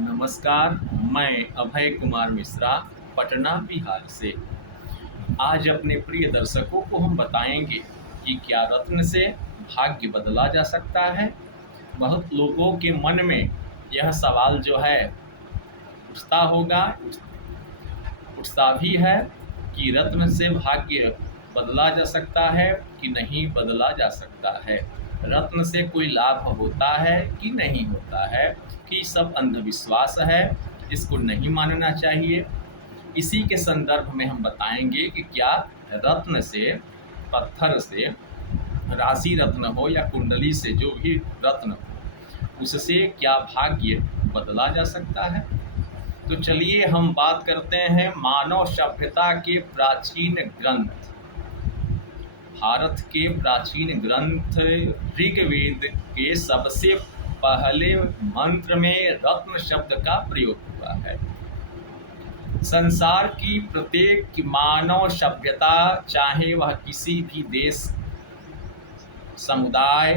नमस्कार, मैं अभय कुमार मिश्रा, पटना, बिहार से। आज अपने प्रिय दर्शकों को हम बताएंगे कि क्या रत्न से भाग्य बदला जा सकता है। बहुत लोगों के मन में यह सवाल जो है उठता होगा, उठता भी है कि रत्न से भाग्य बदला जा सकता है कि नहीं बदला जा सकता है। रत्न से कोई लाभ होता है कि नहीं होता है, कि सब अंधविश्वास है, इसको नहीं मानना चाहिए। इसी के संदर्भ में हम बताएंगे कि क्या रत्न से, पत्थर से, राशि रत्न हो या कुंडली से जो भी रत्न हो, उससे क्या भाग्य बदला जा सकता है। तो चलिए हम बात करते हैं मानव सभ्यता के प्राचीन ग्रंथ। भारत के प्राचीन ग्रंथ ऋग्वेद के सबसे पहले मंत्र में रत्न शब्द का प्रयोग हुआ है। संसार की प्रत्येक मानव सभ्यता, चाहे वह किसी भी देश, समुदाय,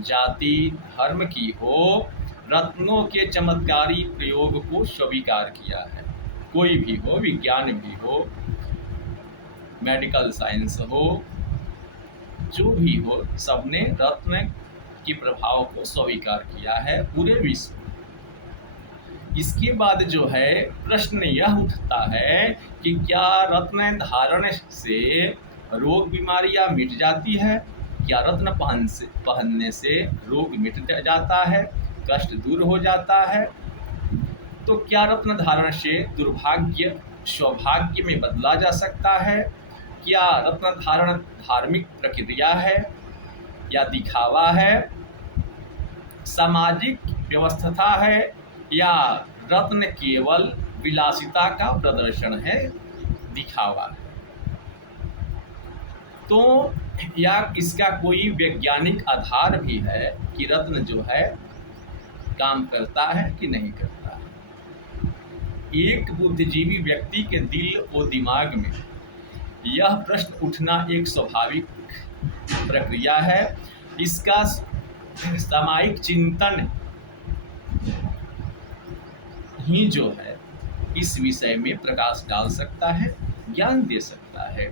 जाति, धर्म की हो, रत्नों के चमत्कारी प्रयोग को स्वीकार किया है। कोई भी हो, विज्ञान भी हो, मेडिकल साइंस हो, जो भी हो, सबने रत्न के प्रभाव को स्वीकार किया है पूरे विश्व में। इसके बाद जो है प्रश्न यह उठता है कि क्या रत्न धारण से रोग बीमारियां मिट जाती है। क्या रत्न पहनने से रोग मिट जाता है, कष्ट दूर हो जाता है। तो क्या रत्न धारण से दुर्भाग्य सौभाग्य में बदला जा सकता है। क्या रत्न धारण धार्मिक प्रक्रिया है या दिखावा है, सामाजिक व्यवस्था है, या रत्न केवल विलासिता का प्रदर्शन है, दिखावा है। तो या इसका कोई वैज्ञानिक आधार भी है कि रत्न जो है काम करता है कि नहीं करता है। एक बुद्धिजीवी व्यक्ति के दिल और दिमाग में यह प्रश्न उठना एक स्वाभाविक प्रक्रिया है। इसका सामायिक चिंतन ही जो है इस विषय में प्रकाश डाल सकता है, ज्ञान दे सकता है।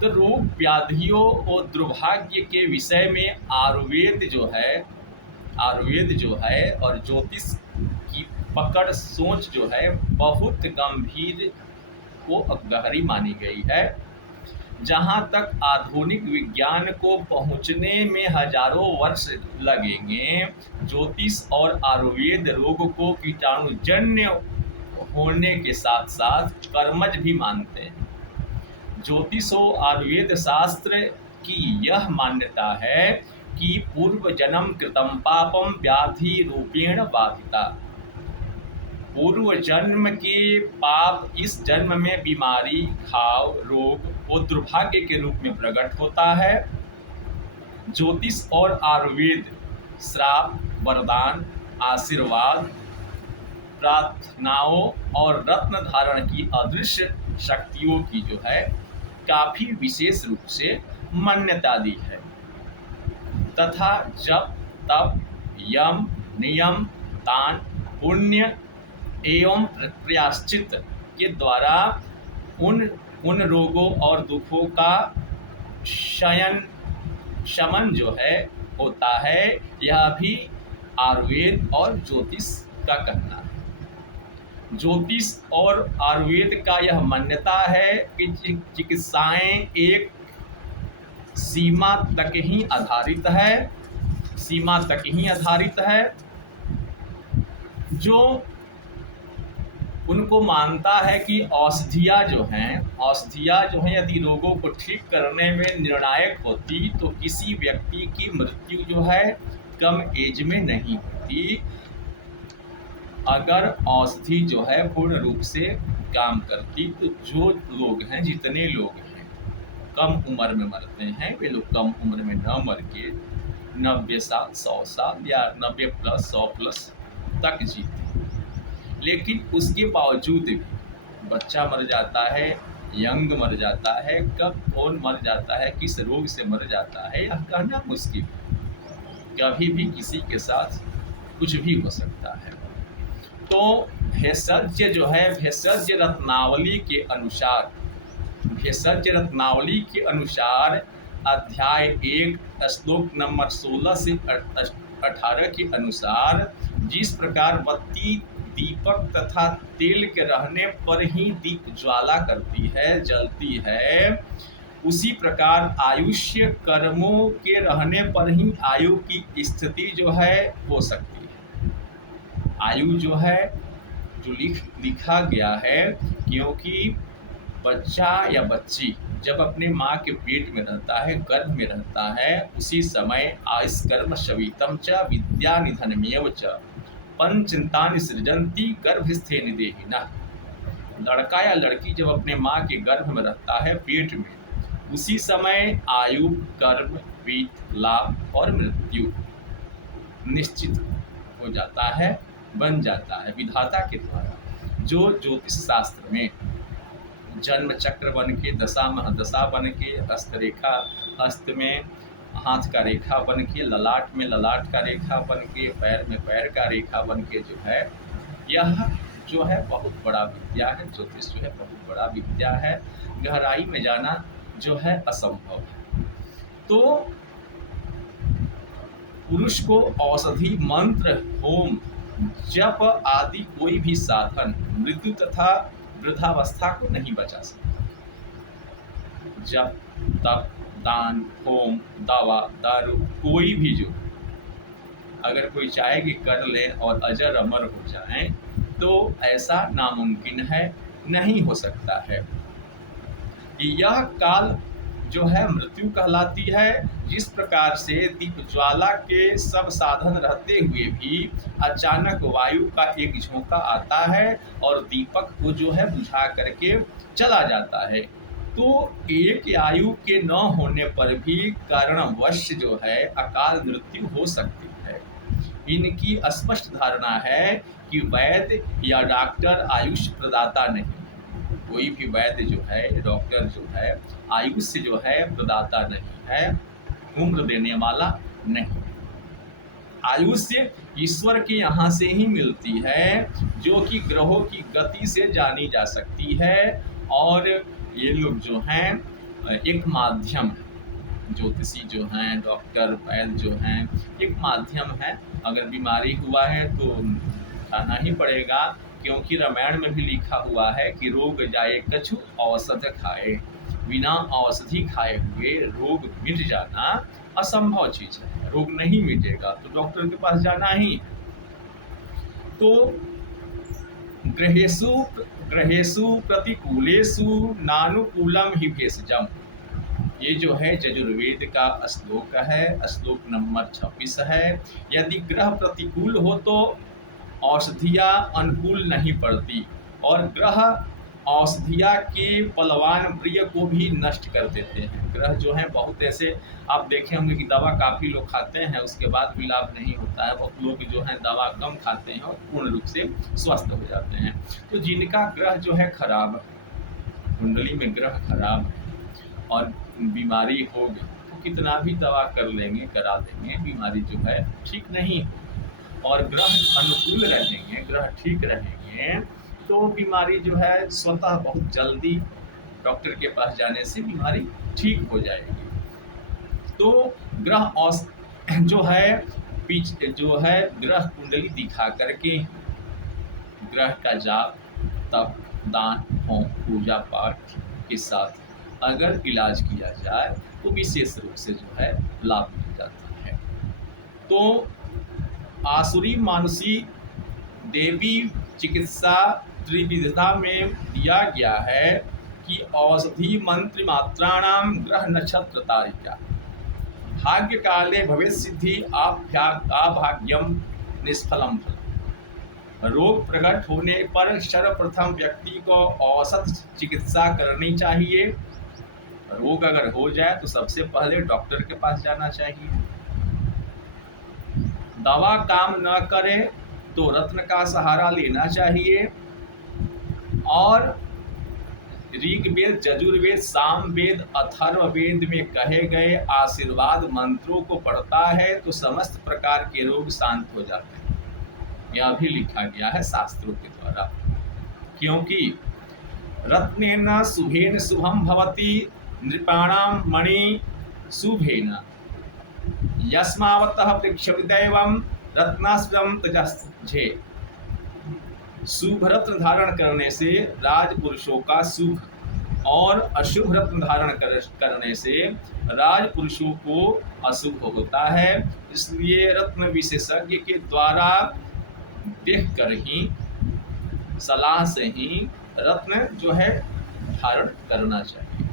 तो रोग व्याधियों और दुर्भाग्य के विषय में आयुर्वेद जो है और ज्योतिष की पकड़ सोच जो है बहुत गंभीर को गहरी मानी गई है। जहाँ तक आधुनिक विज्ञान को पहुँचने में हजारों वर्ष लगेंगे, ज्योतिष और आयुर्वेद रोग को कीटाणुजन्य होने के साथ साथ कर्मज भी मानते हैं। ज्योतिष और आयुर्वेद शास्त्र की यह मान्यता है कि पूर्व जन्म कृतम पापम व्याधि रूपेण बाधिता। पूर्व जन्म के पाप इस जन्म में बीमारी, घाव, रोग और दुर्भाग्य के रूप में प्रकट होता है। ज्योतिष और आयुर्वेद श्राप, वरदान, आशीर्वाद, प्रार्थनाओं और रत्न धारण की अदृश्य शक्तियों की जो है काफी विशेष रूप से मान्यता दी है तथा जप, तप, यम, नियम, दान, पुण्य एवं प्रायश्चित के द्वारा उन रोगों और दुखों का शमन जो है होता है। यह भी आयुर्वेद और ज्योतिष का कहना है। ज्योतिष और आयुर्वेद का यह मान्यता है कि चिकित्साएं एक सीमा तक ही आधारित है, जो उनको मानता है कि औषधियाँ जो हैं यदि रोगों को ठीक करने में निर्णायक होती तो किसी व्यक्ति की मृत्यु जो है कम एज में नहीं होती। अगर औषधि जो है पूर्ण रूप से काम करती तो जो लोग हैं, जितने लोग हैं कम उम्र में मरते हैं, वे लोग कम उम्र में न मर के 90 साल, 100 साल या 90 प्लस 100 प्लस तक जीते। लेकिन उसके बावजूद भी बच्चा मर जाता है, यंग मर जाता है, कब कौन मर जाता है, किस रोग से मर जाता है, यह कहना मुश्किल है। कभी भी किसी के साथ कुछ भी हो सकता है। तो भेषज रत्नावली के अनुसार, भेषज रत्नावली के अनुसार अध्याय 1 श्लोक नंबर 16 से 18 के अनुसार जिस प्रकार बत्ती दीपक तथा तेल के रहने पर ही दीप ज्वाला करती है, जलती है, उसी प्रकार आयुष्य कर्मों के रहने पर ही आयु की स्थिति जो है हो सकती है। आयु जो है जो लिखा गया है, क्योंकि बच्चा या बच्ची जब अपने माँ के पेट में रहता है, गर्भ में रहता है, उसी समय आयुष्कर्म शवितम च विद्या निधनमेव च पंचचिंतानि सृजन्ति गर्भस्थे निदेहिनः। लड़का या लड़की जब अपने माँ के गर्भ में रहता है, पेट में, उसी समय आयु, कर्म, वित्त, लाभ और मृत्यु निश्चित हो जाता है, बन जाता है विधाता के द्वारा। जो ज्योतिष शास्त्र में जन्म चक्र बन के, दशा महादशा बन के, हस्तरेखा हस्त में हाथ का रेखा बन के, ललाट में ललाट का रेखा बन के, पैर में पैर का रेखा बन के जो है, यह जो है बहुत बड़ा विद्या है। ज्योतिष जो है बहुत बड़ा विद्या है, गहराई में जाना जो है असंभव है। तो पुरुष को औषधि, मंत्र, होम, जप आदि कोई भी साधन मृत्यु तथा वृद्धावस्था को नहीं बचा सकता। जप, तप, दान, होम, दवा, दारू, कोई भी जो अगर कोई चाहे कि कर ले और अजर अमर हो जाए, तो ऐसा नामुमकिन है, नहीं हो सकता है। यह काल जो है मृत्यु कहलाती है। जिस प्रकार से दीप ज्वाला के सब साधन रहते हुए भी अचानक वायु का एक झोंका आता है और दीपक को जो है बुझा करके चला जाता है, तो एक आयु के न होने पर भी कारणवश जो है अकाल मृत्यु हो सकती है। इनकी स्पष्ट धारणा है कि वैद्य या डॉक्टर आयुष प्रदाता नहीं, कोई भी वैद्य जो है, डॉक्टर जो है, आयुष्य जो है प्रदाता नहीं है, उम्र देने वाला नहीं। आयुष्य ईश्वर के यहाँ से ही मिलती है, जो कि ग्रहों की गति से जानी जा सकती है। और ये लोग जो हैं एक माध्यम है, ज्योतिषी जो हैं, डॉक्टर, वैद्य जो हैं, एक माध्यम है। अगर बीमारी हुआ है तो खाना ही पड़ेगा, क्योंकि रामायण में भी लिखा हुआ है कि रोग जाए कछु औषध खाए, बिना औषधि खाए हुए रोग मिट जाना असंभव चीज है। रोग नहीं मिटेगा तो डॉक्टर के पास जाना ही। तो ग्रहेषु प्रतिकूलेषु नानुकूलम ही भेषजम, ये जो है यजुर्वेद का श्लोक है, श्लोक नंबर 26 है। यदि ग्रह प्रतिकूल हो तो औषधियाँ अनुकूल नहीं पड़ती, और ग्रह औषधिया के बलवान प्रिय को भी नष्ट कर देते हैं। ग्रह जो है बहुत ऐसे आप देखे होंगे कि दवा काफ़ी लोग खाते हैं, उसके बाद भी लाभ नहीं होता है। बहुत लोग जो है दवा कम खाते हैं और पूर्ण रूप से स्वस्थ हो जाते हैं। तो जिनका ग्रह जो है खराब है, कुंडली में ग्रह खराब है और बीमारी हो गई, तो कितना भी दवा कर लेंगे, करा देंगे, बीमारी जो है ठीक नहीं। और ग्रह अनुकूल रहेंगे, ग्रह ठीक रहेंगे, तो बीमारी जो है स्वतः बहुत जल्दी डॉक्टर के पास जाने से बीमारी ठीक हो जाएगी। तो ग्रह जो है ग्रह कुंडली दिखा करके ग्रह का जाप, तप, दान, होम, पूजा पाठ के साथ अगर इलाज किया जाए तो विशेष रूप से जो है लाभ मिल जाता है। तो आसुरी, मानुषी, देवी चिकित्सा त्रिविधता में दिया गया है कि औषधि मंत्र मात्राणाम ग्रह नक्षत्र तारिका भाग्य काले भविष्य सिद्धि अभाग्यम निष्फलम फलम। रोग प्रकट होने पर सर्वप्रथम व्यक्ति को औषध चिकित्सा करनी चाहिए। रोग अगर हो जाए तो सबसे पहले डॉक्टर के पास जाना चाहिए। दवा काम न करे तो रत्न का सहारा लेना चाहिए। और ऋग्वेद, यजुर्वेद, सामवेद, अथर्ववेद में कहे गए आशीर्वाद मंत्रों को पढ़ता है तो समस्त प्रकार के रोग शांत हो जाते हैं। यह भी लिखा गया है शास्त्रों के द्वारा। क्योंकि रत्नेन शुभेन शुभम भवति नृपाणाम मणि शुभेन यस्मावतः पृक्षविदैवं रत्नास्पदं तजस्झे। शुभ रत्न धारण करने से राजपुरुषों का शुभ और अशुभ रत्न धारण करने से राजपुरुषों को अशुभ होता है। इसलिए रत्न विशेषज्ञ के द्वारा देखकर ही, सलाह से ही रत्न जो है धारण करना चाहिए।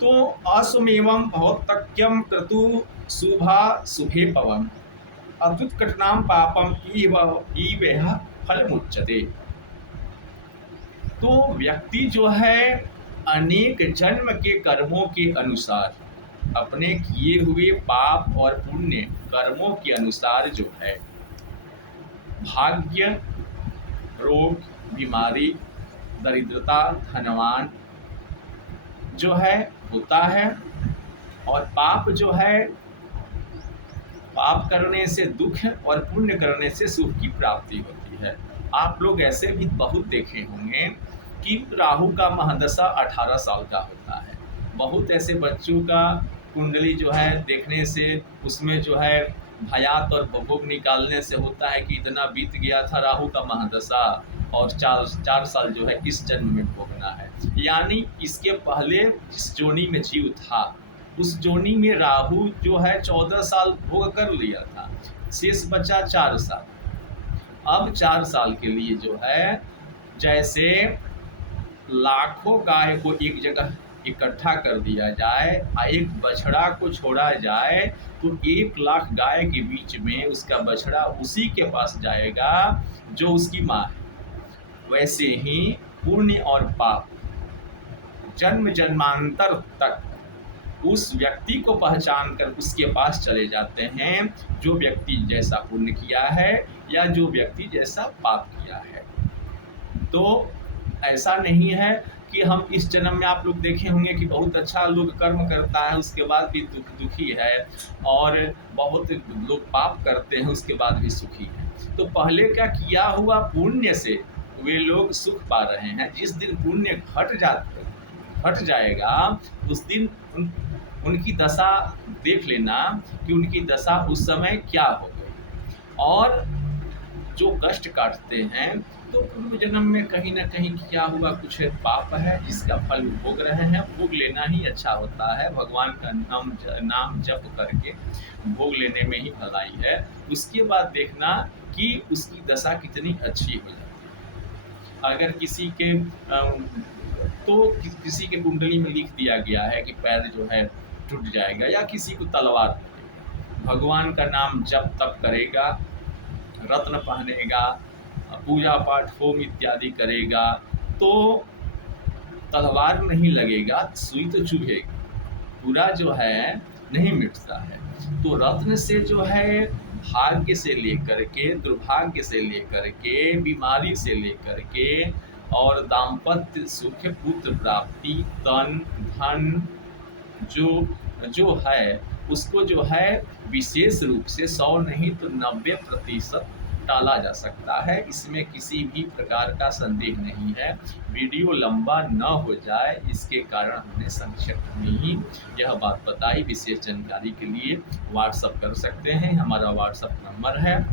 तो असुमेवं भवत्तक्यम क्रतु शुभा शुभे पवम अत्युत्कटनाम पापम इव फलमुच्यते। तो व्यक्ति जो है अनेक जन्म के कर्मों के अनुसार, अपने किए हुए पाप और पुण्य कर्मों के अनुसार जो है भाग्य, रोग, बीमारी, दरिद्रता, धनवान जो है होता है। और पाप जो है, पाप करने से दुख और पुण्य करने से सुख की प्राप्ति होती है। आप लोग ऐसे भी बहुत देखे होंगे कि राहु का महादशा 18 साल का होता है। बहुत ऐसे बच्चों का कुंडली जो है देखने से उसमें जो है भयात और भोग निकालने से होता है कि इतना बीत गया था राहु का महादशा और 4 साल जो है इस जन्म में भोगना है। यानी इसके पहले जिस जोनी में जीव था उस जोनी में राहु जो है 14 साल भोग कर लिया था, शेष बचा 4 साल। अब 4 साल के लिए जो है जैसे लाखों गाय को एक जगह इकट्ठा कर दिया जाए, एक बछड़ा को छोड़ा जाए तो 1 लाख गाय के बीच में उसका बछड़ा उसी के पास जाएगा जो उसकी माँ है। वैसे ही पुण्य और पाप जन्म जन्मांतर तक उस व्यक्ति को पहचान कर उसके पास चले जाते हैं, जो व्यक्ति जैसा पुण्य किया है या जो व्यक्ति जैसा पाप किया है। तो ऐसा नहीं है कि हम इस जन्म में, आप लोग देखे होंगे कि बहुत अच्छा लोग कर्म करता है उसके बाद भी दुखी है, और बहुत लोग पाप करते हैं उसके बाद भी सुखी है। तो पहले क्या किया हुआ पुण्य से वे लोग सुख पा रहे हैं। जिस दिन पुण्य घट जाएगा उस दिन उनकी दशा देख लेना कि उनकी दशा उस समय क्या हो गई। और जो कष्ट काटते हैं तो पूर्व जन्म में कहीं ना कहीं किया हुआ कुछ पाप है जिसका फल भोग रहे हैं। भोग लेना ही अच्छा होता है, भगवान का नाम जप करके भोग लेने में ही भलाई है। उसके बाद देखना कि उसकी दशा कितनी अच्छी हो जाती है। अगर किसी के कुंडली में लिख दिया गया है कि पैर जो है टूट जाएगा या किसी को तलवार, भगवान का नाम जप तप करेगा, रत्न पहनेगा, पूजा पाठ होम इत्यादि करेगा तो तलवार नहीं लगेगा, सुई तो चुभेगी, पूरा जो है नहीं मिटता है। तो रत्न से जो है भाग्य से लेकर के दुर्भाग्य से लेकर के बीमारी से लेकर के और दाम्पत्य सुख, पुत्र प्राप्ति, तन धन जो है उसको जो है विशेष रूप से 100 नहीं तो 90% टाला जा सकता है। इसमें किसी भी प्रकार का संदेह नहीं है। वीडियो लंबा न हो जाए इसके कारण हमने संक्षिप्त में ही यह बात बताई। विशेष जानकारी के लिए व्हाट्सअप कर सकते हैं। हमारा व्हाट्सअप नंबर है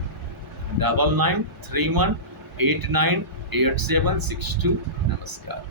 9931898762। नमस्कार।